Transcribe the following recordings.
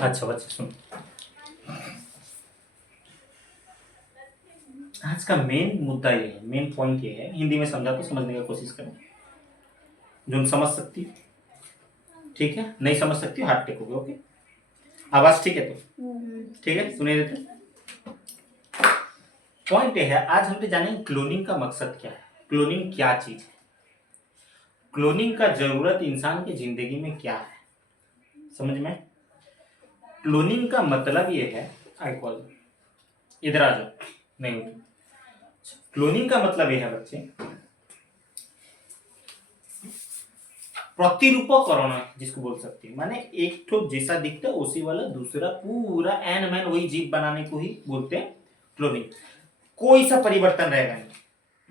अच्छा बच्चे सुन, आज का मेन मुद्दा ये है, मेन पॉइंट ये है, हिंदी में समझा तो समझने की कोशिश करें। जो समझ सकती ठीक है, नहीं समझ सकती हाथ टेकोगे। ओके, आवाज ठीक है? तो ठीक है, सुनिए देते। पॉइंट ये है, आज हम जानेंगे क्लोनिंग का मकसद क्या है, क्लोनिंग क्या चीज है, क्लोनिंग का जरूरत इंसान की जिंदगी में क्या है। समझ में? क्लोनिंग का मतलब ये है, आई कॉल इधर आ जाओ, नहीं क्लोनिंग का मतलब ये है बच्चे, प्रतिरूपकरण जिसको बोल सकते हैं, माने एक तो जैसा दिखता है उसी वाला दूसरा पूरा एन मैन वही जीव बनाने को ही बोलते हैं क्लोनिंग। कोई सा परिवर्तन रहेगा नहीं,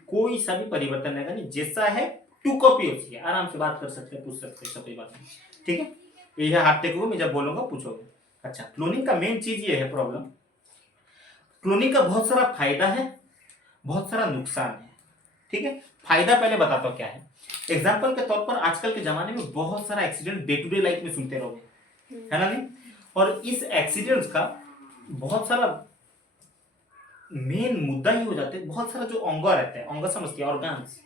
कोई सा भी परिवर्तन रहेगा नहीं, जैसा है टू कॉपी होती है, आराम से बात कर सकते हैं, पूछ सकते हैं, सब कोई बात नहीं। ठीक है, ये हाथ टेकोगे, मैं जब बोलूंगा पूछोगे। अच्छा, क्लोनिंग का मेन चीज ये है, प्रॉब्लम क्लोनिंग का बहुत सारा फायदा है, बहुत सारा नुकसान है। ठीक है, फायदा पहले बताता हूं क्या है। एग्जाम्पल के तौर पर आजकल के जमाने में बहुत सारा accident day to day life में सुनते रहोगे, है ना नहीं? और इस एक्सीडेंट्स का बहुत सारा मेन मुद्दा ही हो जाते हैं, बहुत सारा जो अंग रहता है, अंग समझते हैं, ऑर्गन्स,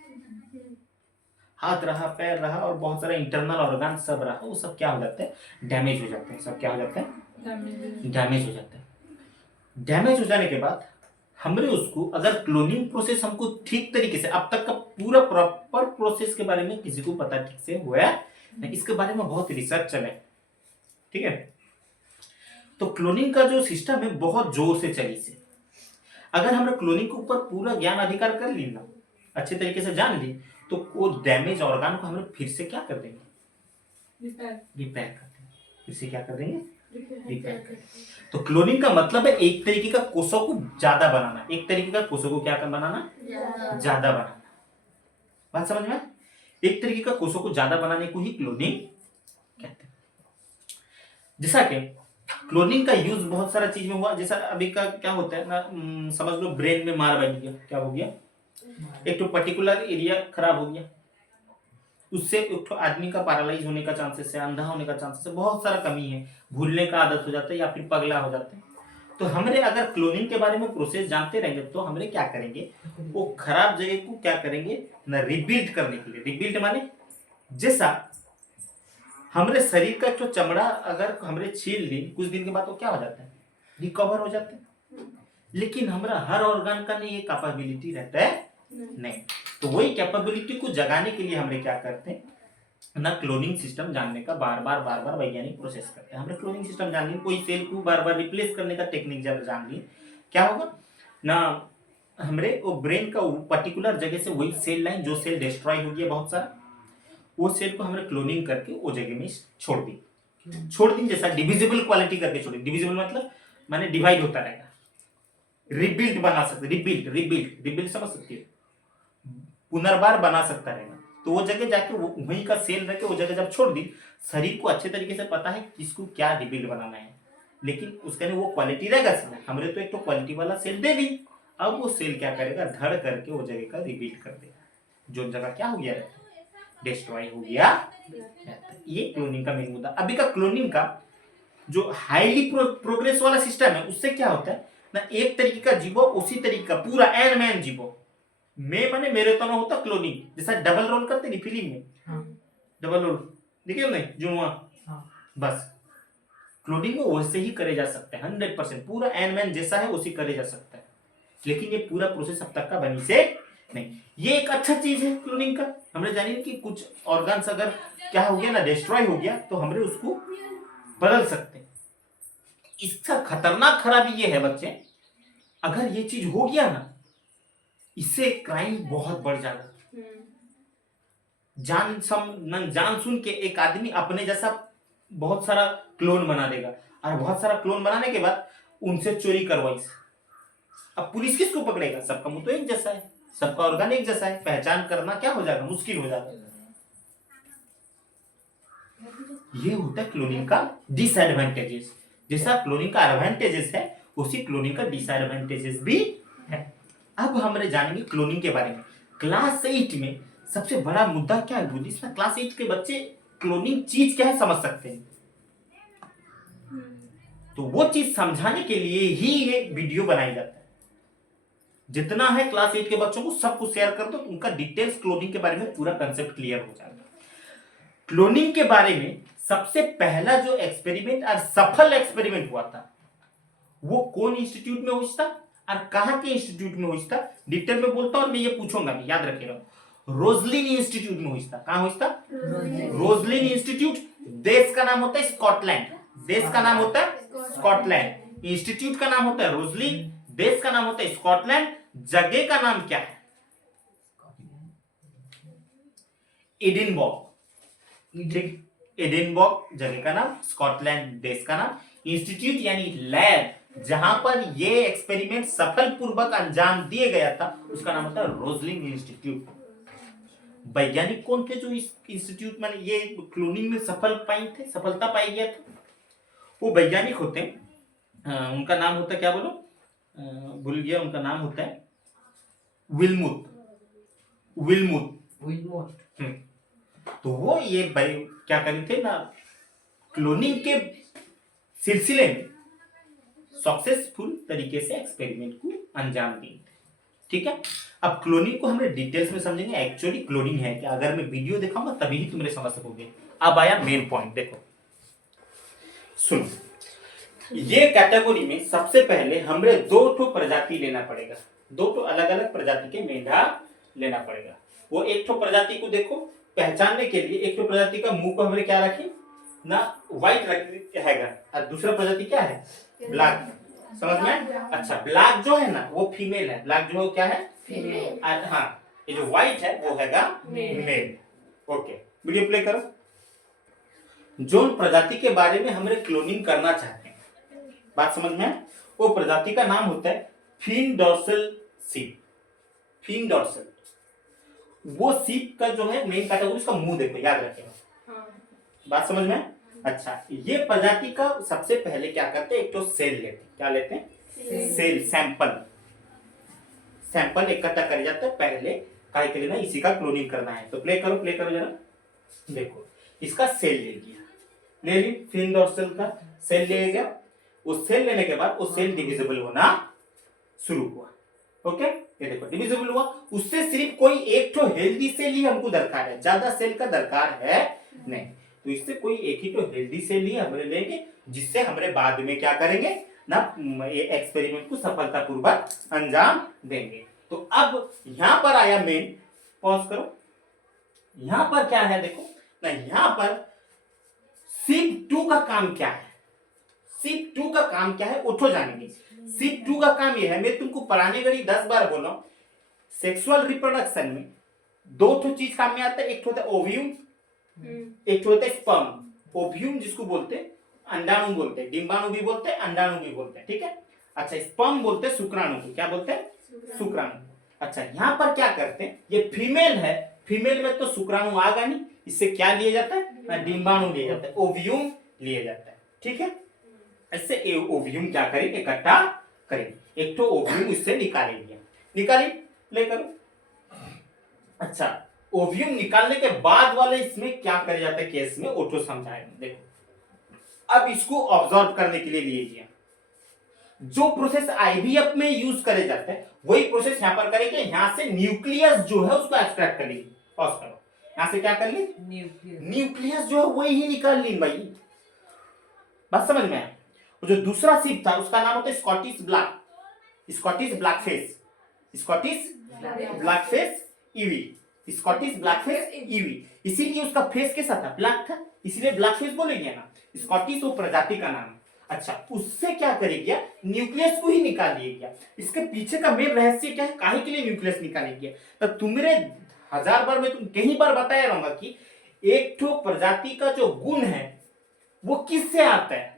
हाथ रहा, पैर रहा, और बहुत सारा इंटरनल ऑर्गन सब रहा, वो सब क्या हो जाता है, डैमेज हो जाते हैं। सब क्या हो जाता है, डैमेज हो जाता है। डैमेज हो जाने के बाद हमने उसको, अगर क्लोनिंग प्रोसेस हमको ठीक तरीके से, अब तक का पूरा प्रॉपर प्रोसेस के बारे में किसी को पता ठीक से हुआ है, इसके बारे में बहुत रिसर्च चले, ठीक है। तो क्लोनिंग का जो सिस्टम है बहुत जोर से चली से, अगर हमने क्लोनिंग के ऊपर पूरा ज्ञान अधिकार कर ली ना, अच्छे तरीके से जान ली, तो वो डैमेज ऑर्गन को हमें फिर से क्या कर देंगे, रिपेयर कर देंगे, फिर से क्या कर देंगे, रिपेयर कर देंगे। तो क्लोनिंग का मतलब है एक तरीके का कोषों को ज्यादा बनाना, एक तरीके का कोषों को क्या बनाना, ज्यादा बनाना। बात समझ में? एक तरीके का कोषों को ज्यादा बनाने को ही क्लोनिंग कहते हैं। जैसा कि क्लोनिंग का यूज बहुत सारा चीज में हुआ, जैसा अभी का क्या होता है ना, समझ लो ब्रेन में मार बैठ गया, क्या हो गया, एक तो पर्टिकुलर एरिया खराब हो गया, उससे एक तो आदमी का पैरालाइज होने का चांसेस है, अंधा होने का चांसेस है, बहुत सारा कमी है, भूलने का आदत हो जाता है या फिर पगला हो जाता है। तो हमरे अगर क्लोनिंग के बारे में प्रोसेस जानते रहेंगे तो हमरे क्या करेंगे, वो खराब जगह को क्या करेंगे ना, रिबिल्ड करने के लिए। रिबिल्ड माने जैसा हमरे शरीर का जो चमड़ा अगर हमरे छील ली, कुछ दिन के बाद वो क्या हो जाता है, रिकवर हो जाता है। लेकिन हमारा हर ऑर्गन का नहीं ये कैपेबिलिटी रहता है, नहीं। तो वही कैपेबिलिटी को जगाने के लिए हमने क्या करते हैं ना, क्लोनिंग सिस्टम जानने का बार बार वैज्ञानिक प्रोसेस करते हैं। हमने क्लोनिंग सिस्टम जान ली, कोई सेल को बार बार रिप्लेस करने का टेक्निक जब जान ली, क्या होगा ना, हमरे वो ब्रेन का पर्टिकुलर जगह से वही सेल लाइन, जो सेल डिस्ट्रॉय हो गया बहुत सारा, वो सेल को हमने क्लोनिंग करके वो जगह में छोड़ दी, जैसा डिविजिबल क्वालिटी करके छोड़ी। डिविजिबल मतलब माने डिवाइड होता रहेगा, रिबिल्ड बना सकते, रिबिल्ड समझ सकती है, पुनर्बार बना सकता रहेगा। तो वो जगह जाके वहीं का सेल रख के वो जगह जब छोड़ दी, शरीर को अच्छे तरीके से पता है किसको क्या रिबिल्ड बनाना है, लेकिन उसके लिए वो क्वालिटी रहेगा सेल, हमने तो एक तो क्वालिटी वाला सेल दे दी, अब वो सेल क्या करेगा, धड़ करके वो जगह का रिबिल्ड कर देगा, जो जगह क्या हो गया, डिस्ट्रॉय हो गया। ये क्लोनिंग का मेन मुद्दा। अभी का क्लोनिंग का जो हाईली प्रोग्रेस वाला सिस्टम है, उससे क्या होता है ना, एक तरीके का जीवो उसी तरीके का पूरा एन मैन जीवो, मैं माने मेरे तो ना होता क्लोनिंग, जैसा डबल रोल करते नहीं फिल्म में, डबल रोल देखिए नहीं जुड़वा, बस क्लोनिंग को वैसे ही करे जा सकते हैं, 100% पूरा एन मैन जैसा है उसी करे जा सकता है। लेकिन ये पूरा प्रोसेस अब तक का बनी से नहीं। ये एक अच्छा चीज है क्लोनिंग का, हमने जानिए कि कुछ ऑर्गन्स अगर क्या हो गया ना, डिस्ट्रॉय हो गया, तो हमने उसको बदल सकते हैं। इसका खतरनाक खराबी ये है बच्चे, अगर ये चीज हो गया ना, इससे क्राइम बहुत बढ़ जाएगा। जान सुन के एक आदमी अपने जैसा बहुत सारा क्लोन बना देगा, और बहुत सारा क्लोन बनाने के बाद उनसे चोरी करवाई। अब पुलिस किसको पकड़ेगा, सबका मुंह तो एक जैसा है, सबका ऑर्गन एक जैसा है, पहचान करना क्या हो जाएगा, मुश्किल हो जाएगा। ये होता है क्लोनिंग का डिसएडवांटेजेस। जैसा क्लोनिंग का एडवांटेजेस है, उसी क्लोनिंग का डिसएडवांटेजेस भी है। अब हमने जानेंगे क्लोनिंग के बारे में। क्लास 8 में सबसे बड़ा मुद्दा क्या है बुद्धि, क्लास 8 के बच्चे क्लोनिंग चीज क्या है समझ सकते हैं, तो वो चीज समझाने के लिए ही ये वीडियो बनाई जाता है। जितना है क्लास 8 के बच्चों को सब कुछ शेयर कर दो तो उनका डिटेल्स क्लोनिंग के बारे में पूरा कंसेप्ट क्लियर हो जाएगा। क्लोनिंग के बारे में सबसे पहला जो एक्सपेरिमेंट और सफल एक्सपेरिमेंट हुआ था वो कौन इंस्टीट्यूट में हुआ था और कहां के इंस्टीट्यूट में हुआ था, डिटेल में बोलता हूं और मैं ये पूछूंगा भी, याद रखिएगा। रोजलिन इंस्टीट्यूट में हुआ था। कहां हुआ था? Roslin institute. देश का नाम होता है स्कॉटलैंड। देश का नाम होता है स्कॉटलैंड। इंस्टीट्यूट का नाम होता है रोजलिन, देश का नाम होता है स्कॉटलैंड, जगह का नाम क्या है? एडिनबर्ग। ठीक, एडिनबर्ग जगह का नाम, स्कॉटलैंड देश का नाम, इंस्टीट्यूट यानी लैब जहां पर ये एक्सपेरिमेंट सफल पूर्वक अंजाम दिए गया था उसका नाम होता है रोजलिन इंस्टीट्यूट। वैज्ञानिक कौन थे जो इस इंस्टीट्यूट में ये क्लोनिंग में सफलता पाई गया था? वो वैज्ञानिक होते हैं, उनका नाम होता है, क्या बोलो, भूल गया, उनका नाम होता है विल्मुथ। तो वो ये भाई क्या करे थे ना, क्लोनिंग के सिलसिले में सक्सेसफुल तरीके से एक्सपेरिमेंट को अंजाम दिए थे। ठीक है, अब क्लोनिंग को हम डिटेल्स में समझेंगे। एक्चुअली क्लोनिंग है क्या, अगर मैं वीडियो दिखाऊंगा तभी ही तुम समझ सकोगे। अब आया मेन पॉइंट, देखो सुनो, ये कैटेगरी में सबसे पहले हमें दो ठो प्रजाति लेना पड़ेगा, दो ठो अलग अलग प्रजाति के मेंढा लेना पड़ेगा। वो एक ठो प्रजाति को देखो पहचानने के लिए, एक ठो प्रजाति का मुंह को हमें क्या रखें ना, व्हाइट रहेगा, और दूसरा प्रजाति क्या है, ब्लैक। समझ में? अच्छा, ब्लैक जो है ना वो फीमेल है, ब्लैक जो है क्या है, फीमेल। हाँ, ये जो व्हाइट है वो हैगा मेल। ओके, वीडियो प्ले करो। जो प्रजाति के बारे में हमें क्लोनिंग करना चाहते हैं, बात समझ में? वो प्रजाति का नाम होता है फिन डॉर्सल सीप। फिन डॉर्सल, वो सीप का जो है मेन कैटेगरी, उसका मुंह देखो, याद रखिएगा। बात समझ में? अच्छा, ये प्रजाति का सबसे पहले क्या करते हैं, एक तो सेल लेते हैं। क्या लेते हैं? सेल, सैंपल इकट्ठा कर जाता है पहले, काय के लिए ना, इसी का क्लोनिंग करना है। तो प्ले करो जरा, देखो इसका सेल ले लिया, ले ली, फिन डॉर्सल का सेल ले गया। वो सेल लेने के बाद वो सेल डिविजिबल होना शुरू हुआ। ओके, ये देखो डिविजिबल हुआ, उससे सिर्फ कोई एक तो हेल्दी सेल ही हमको दरकार है, ज्यादा सेल का दरकार है नहीं। तो इससे कोई एक ही तो हेल्दी सेल ही हमें लेंगे, जिससे हमारे बाद में क्या करेंगे ना, ये एक्सपेरिमेंट को सफलतापूर्वक अंजाम देंगे। तो अब यहां पर आया मेन, पॉज करो, यहां पर क्या है देखो ना, यहां पर सीप 2 का काम क्या है, सीप 2 का काम क्या है, उठो जानेंगे। सीप 2 का काम यह है, मैं तुमको पढ़ाने घड़ी 10 बार बोला, सेक्सुअल रिप्रोडक्शन में दो ठो चीज काम में आता है, एक होता है ओव्यूम, एक होता है स्पर्म। ओव्यूम जिसको बोलते हैं अंडाणु बोलते हैं, डिंबाणु भी बोलते हैं, अंडाणु भी बोलते हैं। ठीक है, अच्छा, स्पर्म बोलते हैं शुक्राणु को, क्या बोलते हैं, शुक्राणु। अच्छा, यहाँ पर क्या करते हैं, ये फीमेल है, फीमेल में तो शुक्राणु आगा नहीं, इससे क्या लिया जाता है, डिंबाणु लिया जाता है, ओव्यूम लिया जाता है। ठीक है, इससे ओव्यूम क्या करें, इकट्ठा करें, एक तो ओव्यूम इससे निकालेंगे, निकाली, ले करो। अच्छा, ओव्यूम निकालने के बाद वाले इसमें क्या कर जाता है केस में, ऑटो समझाएंगे। देखो अब इसको ऑब्जर्व करने के लिए लीजिए, जो प्रोसेस आईवीएफ में यूज करे जाते हैं वही प्रोसेस यहां पर करेंगे। यहां से न्यूक्लियस जो है उसको एक्सट्रैक्ट करेंगे, पॉज करो, यहां से क्या करेंगे, न्यूक्लियस जो है वही ही निकाल ली भाई, बात समझ में? जो दूसरा सीप था उसका नाम होता है स्कॉटिश ब्लैकफेस, स्कॉटिश ब्लैकफेस ईवी। इसीलिए उसका फेस कैसा था, ब्लैक था, इसीलिए ब्लैकफेस बोलेंगे ना, स्कॉटिश वो प्रजाति का नाम। अच्छा, उससे क्या करे गया, न्यूक्लियस को ही निकाल दिया गया। इसके पीछे का मेन रहस्य क्या है, काहे के लिए न्यूक्लियस निकाले गया? तो तुम्हारे 1000 बार मैं तुम कहीं बार बताया रहूंगा कि एक ठो प्रजाति का जो गुण है वो किससे आता है,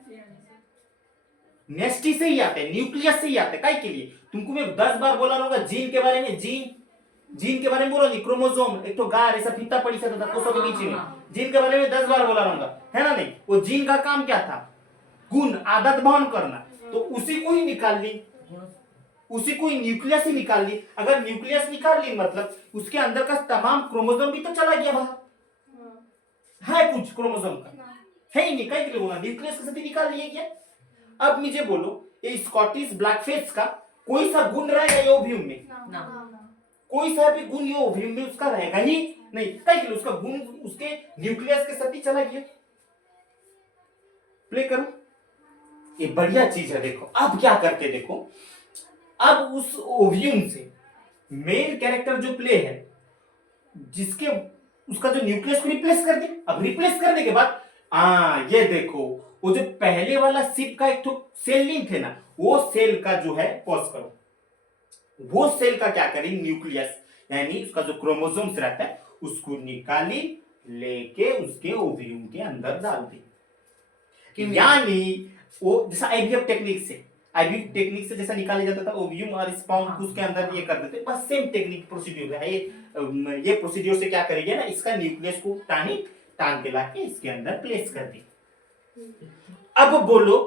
नेस्टी से ही आता है, न्यूक्लियस से ही आता है। काहे के लिए? तुमको मैं 10 बार बोला रहूंगा जीन के बारे में, जीन के बारे में बोलो नहीं, क्रोमोसोम, एक तो गार ऐसा फीता पड़ी सा था कोसों के बीच में, जीन के बारे में 10 बार बोला रहूंगा, है ना नहीं? वो जीन का काम क्या था, गुण, आदत बहन करना, तो उसी को ही निकाल ली, उसी को ही न्यूक्लियस ही निकाल ली। अगर न्यूक्लियस निकाल ली मतलब उसके अंदर का तमाम क्रोमोसोम भी तो चला गया बाहर, है कुछ क्रोमोसोम का है ही नहीं, कहीं के लिए न्यूक्लियस के साथ निकाल लिया गया। अब मुझे बोलो ये स्कॉटिश ब्लैकफिश का कोई सा गुण रहेगा ये ओवियम में? कोई सा भी गुण ये ओवियम में उसका रहेगा ही नहीं। कहीं उसका गुण उसके न्यूक्लियस के साथ ही चला गया। प्ले करो, ये बढ़िया चीज है। देखो अब क्या करते देखो, अब उस ओवियम से मेन कैरेक्टर जो प्ले है जिसके उसका जो न्यूक्लियस को रिप्लेस कर दे। अब रिप्लेस करने के बाद ये देखो वो जो पहले वाला सिप का एक तो सेल लिंक है ना, वो सेल का जो है पॉज करो, वो सेल का क्या करें न्यूक्लियस यानी उसका जो क्रोमोसोम्स रहता है उसको निकाली लेके उसके ओवियम के अंदर डाल दी। यानी वो जैसा आईवीएफ टेक्निक से, आईवीएफ टेक्निक से जैसा निकाला जाता था ओवियम और स्पर्म उसके अंदर ये कर देते, बस सेम टेक्निक प्रोसीड्यूर है ये प्रोसीड्यूर से क्या करेंगे ना, इसका न्यूक्लियस को टांग के लाके इसके अंदर प्लेस कर दी। अब बोलो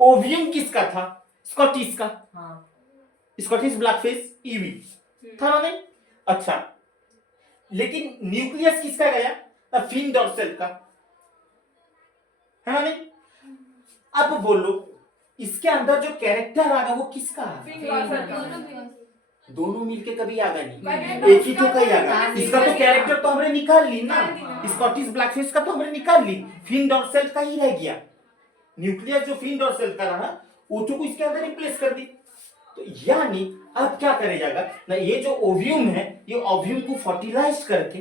ओवियम किसका था? स्कॉटिश का। स्कॉटिश ब्लैकफिश ईवी था ना नहीं? अच्छा, लेकिन न्यूक्लियस किसका गया? फिन डॉर्सल का, है ना नहीं? अब बोलो इसके अंदर जो कैरेक्टर आगा वो किसका? दोनों मिलके कभी आगा नहीं, एक ही तो कहीं आगा। इसका तो कैरेक्टर तो हमने निकाल ली ना, स्कॉटिश ब्लैकफिश का तो हमने निकाल ली, फिन डॉर्सल का ही रह गया। न्यूक्लियस जो फिन डॉर्सल का रहा ओटो को इसके अंदर रिप्लेस कर दी। तो यानी अब क्या करे जाएगा ना, ये जो ओवियम है ये ओवियम को फर्टिलाइज करके,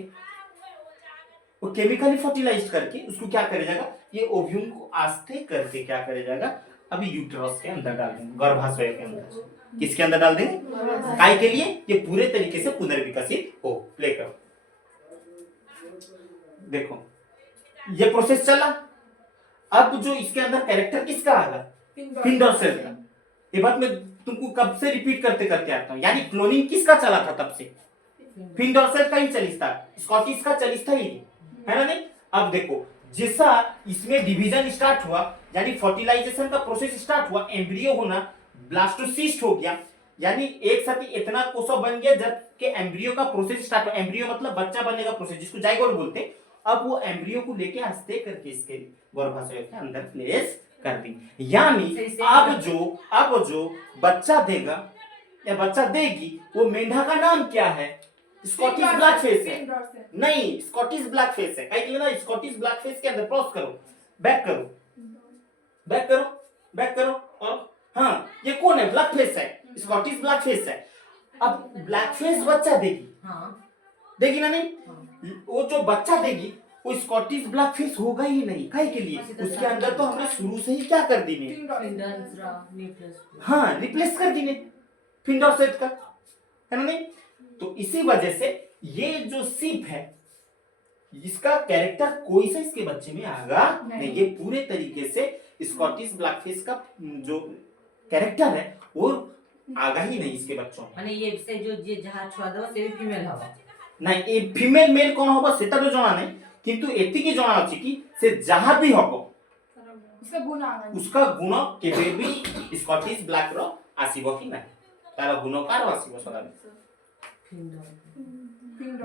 वो केमिकली फर्टिलाइज करके उसको क्या करे जाएगा, ये ओवियम को आस्ते करके क्या करे जाएगा, अभी यूट्रस के अंदर डाल देंगे, गर्भाशय के अंदर। किसके अंदर डाल देंगे? काय के लिए ये पूरे तरीके से पुनर्विकसित हो। प्ले करो, देखो ये प्रोसेस चला। अब जो इसके अंदर कैरेक्टर किसका आएगा? फिन डॉर्सल का। ये बात मैं तुमको कब से रिपीट करते करते आता हूं, यानी क्लोनिंग किसका चला था तब से? फिन डॉर्सल का ही चलिस था, स्कॉटिश का चलिस था ही, है ना नहीं? अब देखो जैसा इसमें डिवीजन स्टार्ट हुआ यानी फर्टिलाइजेशन का प्रोसेस स्टार्ट हुआ, एम्ब्रियो होना, ब्लास्टोसिस्ट हो गया, यानी एक साथ ही इतना कोसा बन गया जबकि एम्ब्रियो का प्रोसेस स्टार्ट हुआ। एम्ब्रियो मतलब बच्चा बनने का प्रोसेस जिसको जाइगोट बोलते हैं। अब वो एम्ब्रियो को लेके आस्ते करके इसके गर्भाशय के अंदर प्लेस कर दी। यानी अब जो बच्चा देगा या बच्चा देगी वो मेंढा का नाम क्या है? स्कॉटिश ब्लैकफिश है। नहीं, स्कॉटिश ब्लैकफिश है। कहीं ना स्कॉटिश ब्लैकफिश के अंदर पॉज करो, बैक करो, बैक करो, बैक करो। और हाँ ये कौन है? ब्लैकफिश है, स्कॉटिश ब्लैकफिश है। अब ब्लैकफिश बच्चा देगी, देगी ना नहीं? वो जो बच्चा देगी वो स्कॉटिश ब्लैकफिश होगा ही नहीं। काहे के लिए? उसके अंदर तो हमने शुरू से ही क्या कर दी ने, हाँ रिप्लेस कर दी ने फिन डॉर्सल का, है ना नहीं? तो इसी वजह से ये जो सिप है इसका कैरेक्टर कोई सा इसके बच्चे में आगा नहीं। ये पूरे तरीके से स्कॉटिश ब्लैकफिश का जो कैरेक्टर है वो आगा ही नहीं इसके बच्चों में। माने ये से जो जे जहां छुआ दवा से फीमेल हवा नहीं, ए फीमेल मेल कोन होबा सेटा तो जाना नहीं, किंतु एतिकी जाना अछि कि से जहां भी होबो उसका गुण केबे भी स्कॉटिश ब्लैक रो आसीबो कि नहीं, तार गुण कार आसीबो सदा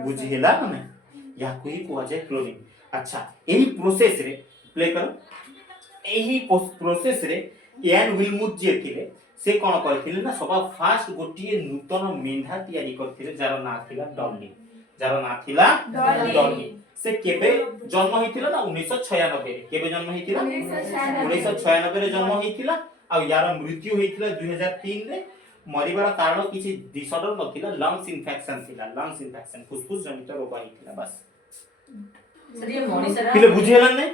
बुझिला माने या कोई को जाय क्लोनिंग। अच्छा एही प्रोसेस रे प्ले करो, एही प्रोसेस रे एन विलमुथ जे थिले से कोन करथिले ना सबा फास्ट गोटिए नूतन मेंढा तयारी करथिले जार ना थिला डॉली, जार ना थिला डॉली। से केबे जन्म हिथिला ना 1996 रे, केबे जन्म हिथिला 1996 रे जन्म हिथिला। आ यार मृत्यु हिथिला 2003 रे। मरिबार कारण किछि डिसऑर्डर नथिला, लंग्स इन्फेक्शन थिला, लंग्स इन्फेक्शन फुसफुस जनित रोग हिथिला बस। सर ये मनीषा पिले बुझिला नै?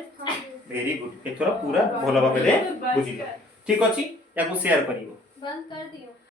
वेरी गुड, एथरा पूरा भलो भाबे बुझिला। ठीक अछि, याको शेयर करिवो, बंद कर दियो।